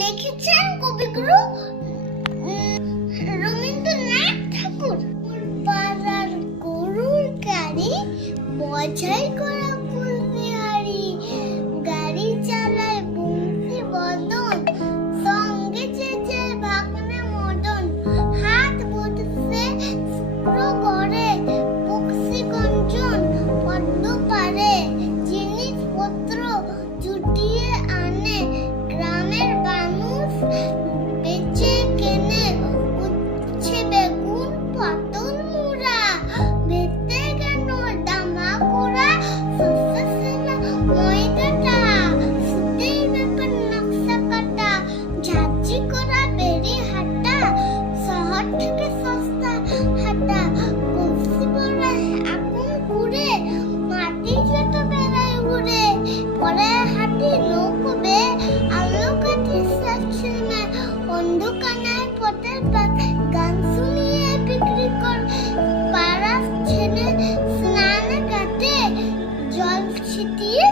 লিখেছেন কবিগুরু রবীন্দ্রনাথ ঠাকুর। পাড়ার গরুর গাড়ি বোঝাই করা কুলবিহারি, গাড়ি চালায় বংশী বদন, সঙ্গে চেঁচে ভাগনে মদন, হাত বদছে শুক্র গড়ে, পক্ষী কঞ্চন পদ্ম পারে, জিনিসপত্র জুটিয়ে আনে, গ্রামের মানুষ বেচে কেনে, উচ্ছে বেগুন পটল মুড়া, ভেতে কেন দামা কোড়া, শস্য সেনা ময়দাটা, সুতির ব্যাপার নকশা কাটা, ঝাঁঝি করা বেরি হাটা, শহর থেকে সস্তা হাটা, কলসি পরে আগুন ঘুরে, মাটি যত বেড়ায় ঘুরে, পরে হাঁটি নৌকবে, আলো কাঠি সাচ্ছিমে, অন্ধকানায় পথের পাখি গান শুনিয়ে বিক্রি কর, পাড়া ছেলে স্নান ঘাটে জল ছিটিয়ে